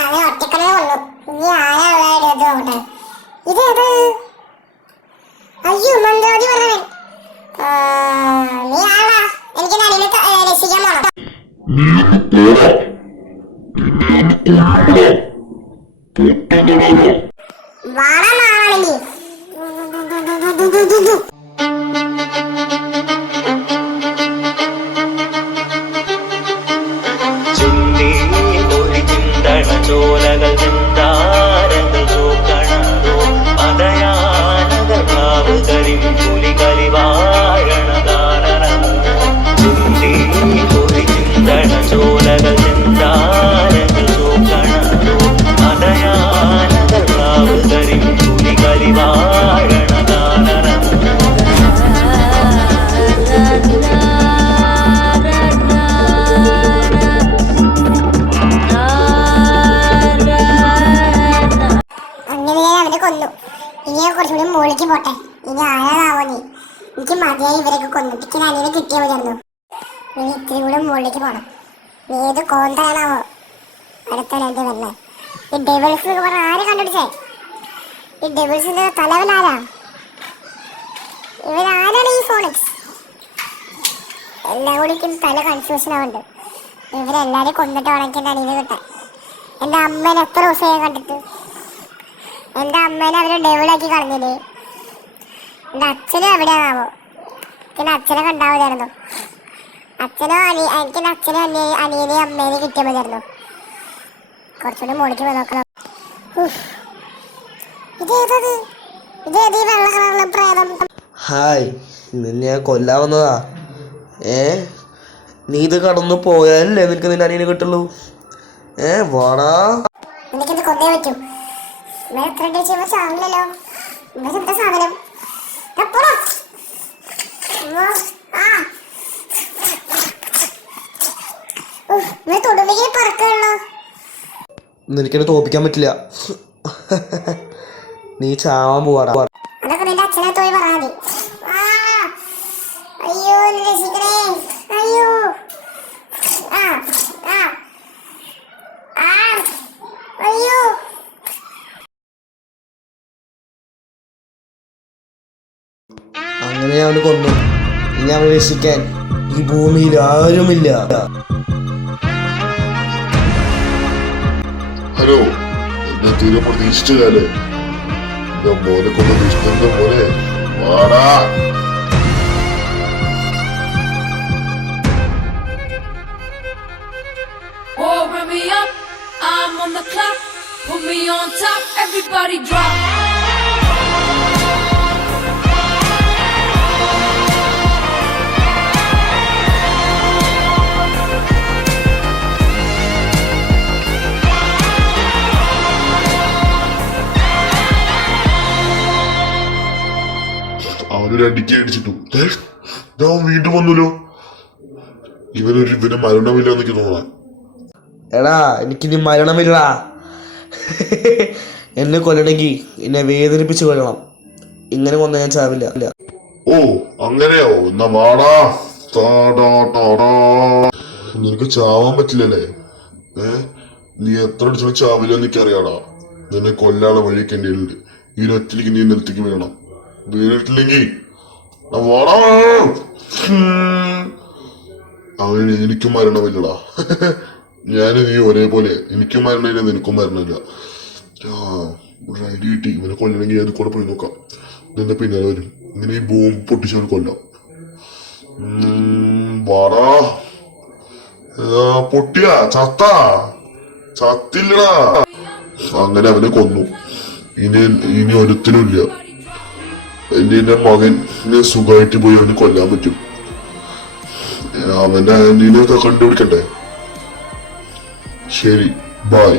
അവൻ ഒറ്റക്കനെ കൊള്ളു. ഇനി ആരാ ഇതേത്? അയ്യോ, മന്ത്രവാദി പറഞ്ഞവൻ. നീ ആളാ, എനിക്ക് നനിനെ രക്ഷിക്കാൻ പോണം. വാടാ മാറാണെങ്കിൽ ചോലകൾ ചിന്താരകൾ നോക്കണോ പദയാനകൾ ഭാവുകളിൽ പുലികളി വാഴണതാനോ ചുണ്ടി പൊലി ചിന്തണ ചോലകൾ ചിന്താരകൾ നോക്കണോ പദയാനകൾ ഭാവുകളിൽ പുലികളി വാഴണതാനോ കൊന്നു. ഇനി കുറച്ചുകൂടി മുകളിലേക്ക് പോട്ടെ. ഇനി ആരാണാവോ നീ? എനിക്ക് മതിയായി ഇവരൊക്കെ കൊന്നിട്ട് എനിക്ക് അനിയനെ കിട്ടിയാൽ മതിയായിരുന്നു. ഇനി ഇത്തിരി കൂടെ മുകളിലേക്ക് പോകണം. നീ ഏത് കോന്തയാണാവോ അടുത്താണ് എന്റെ വന്നെ? ഈ ഡെവിൾസ് എന്നൊക്കെ പറഞ്ഞ ആര് കണ്ടുപിടിച്ചേ? ഈ ഡെവിൾസിന്റെ തലവൻ ആരാ? ഇവരാരാണ് ഈ ഫോണിക്സ്? എല്ലാം കൂടി തല കൺഫ്യൂഷൻ ആവുന്നുണ്ട്. ഇവരെല്ലാരും കൊന്നിട്ട് വേണമെങ്കിൽ എന്റെ അനിയനെ കിട്ടാൻ. എന്റെ അമ്മേനെ എത്ര ദിവസമായി കണ്ടിട്ട്. എന്റെ അമ്മേനെ അവര് ഡെവിളാക്കി കളഞ്ഞില്ലേ. എന്റെ അച്ഛനും എവിടെയാണാവോ? എനിക്ക് അച്ഛനെ കണ്ടാവുമായിരുന്നു. എനിക്ക് അച്ഛനും അനിയനെയും അമ്മേനെ കിട്ടിയാൽ മതിയായിരുന്നു. കുറച്ചുകൂടി മുകളിലേക്ക് പോയി നോക്കണം. ഇതേതത്? ഇതേത് ഈ വെള്ള കളറിലെ പ്രേതം? ഹായ്, നിന്നെ ഞാൻ കൊല്ലാവുന്നതാ. നീ ഇത് കടന്നു പോയാലല്ലേ നിനക്ക് നിന്റെ അനിയനെ കിട്ടുള്ളൂ. വാടാ, എനിക്കിത് കൊന്നേ പറ്റൂ. സാധനല്ലോ എന്താ സാധനം? നിനക്കെന്നെ തോപ്പിക്കാൻ പറ്റില്ല. നീ ചാവാൻ പോവാടാ. അതൊക്കെ നിന്റെ അച്ഛനെ പോയി പറയാ മതി. അയ്യോ, രക്ഷിക്കണേ. അയ്യോ, അയ്യോ. അങ്ങനെ ഞാൻ കൊന്നു. ഇനി അവനെ രക്ഷിക്കാൻ ഈ ഭൂമിയിൽ ആരുമില്ല. ഹലോ, എന്നെ തീരെ പ്രതീക്ഷിച്ചല്ലേ? മോനെ കൊണ്ട് ദുഷ്ടന്റെ മോനെ വാടാ. Bring me up, I'm on the clock. Put me on top, everybody drop. അവനൊരു അടിക്ക് അടിച്ചിട്ടു. അവൻ വീണ്ടും വന്നല്ലോ. ഇവന് മരണമില്ല എനിക്ക് തോന്നാൻ. എടാ, എനിക്കിനി മരണമില്ല. എന്നെ കൊല്ലണമെങ്കിൽ എന്നെ വേദനിപ്പിച്ച് കൊല്ലണം. ഇങ്ങനെ കൊന്ന ഞാൻ ചാവില്ല. ഓ, അങ്ങനെയോ? എന്നാ വാടാ. നിനക്ക് ചാവാൻ പറ്റില്ലല്ലേ? നീ എത്ര അടിച്ചാലും ചാവില്ല എനിക്കറിയാടാ. നിന്നെ കൊല്ലാതെ വഴിയൊക്കെ എൻ്റെ ഉണ്ട്. ഈ ഒറ്റയ്ക്ക് നീ നിലത്തേക്ക് വീഴണം. വീണിട്ടില്ലെങ്കിൽ വാടാ. അങ്ങനെ എനിക്കും മരണമില്ലടാ. ഞാൻ നീ ഒരേപോലെ. എനിക്കും മരണമില്ല, നിനക്കും മരണമില്ല. ഐഡി കിട്ടി. ഇവനെ കൊല്ലണമെങ്കിൽ അത് കൂടെ പോയി നോക്കാം. ഇതിന്റെ പിന്നാലെ വരും. ഇങ്ങനെ ഈ ബോംബ് പൊട്ടിച്ചവന് കൊല്ലാം. വാടാ. പൊട്ടിയാ ചത്തില്ലടാ. അങ്ങനെ അവനെ കൊന്നു. ഇനി ഒരുത്തിനുമില്ല. എന്റെ മകൻ സുഖമായിട്ട് പോയി അവന് കൊല്ലാൻ പറ്റും. അവന്റെ ആന്റീനെയൊക്കെ കണ്ടുപിടിക്കട്ടെ. ശരി, ബൈ.